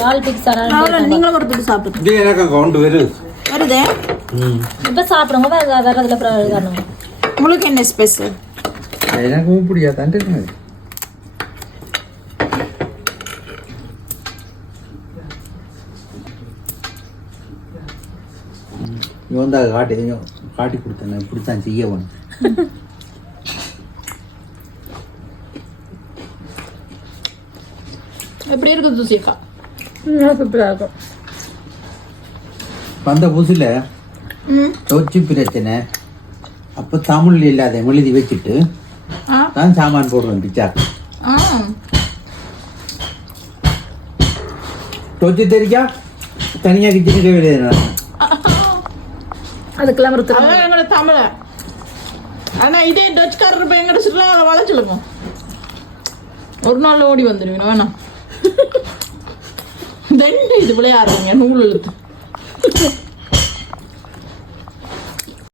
நாலு பீஸ் நீங்களும் ஒரு பீஸ் சாப்பிடுங்க. இது எனக்கு கவுண்ட் வருதே. இப்போ சாப்பிடுங்க வேறதுல காரணம். உங்களுக்கு என்ன ஸ்பெஷல்? எனக்கு பிடிக்காதான் இருக்கு. இவன் தான் காட்டி கொடுத்தேன் இப்படித்தான் செய்ய வேணும். எப்படி இருக்குது தூசிக்கா? சூப்பராக இருக்கும். வந்த புதுசில் தொச்சு பிரச்சனை அப்போ தமிழ் இல்லாத எழுதி வச்சுட்டு தான் சாமான் போடுவேன் பிச்சா. தொச்சு தெரிக்கா தனியாக கிச்சனுக்கு வெளியே அதுக்கெல்லாம் ஒரு எங்களோட தமிழ. ஆனால் இதே டச்சுக்காரர் இப்போ எங்கிட்ட சொல்லலாம் அதை வளைச்சிடுங்க. ஒரு நாள் ஓடி வந்துடுவீங்க வேணாம். இது விளையாடுறீங்க நூல் இழுத்து.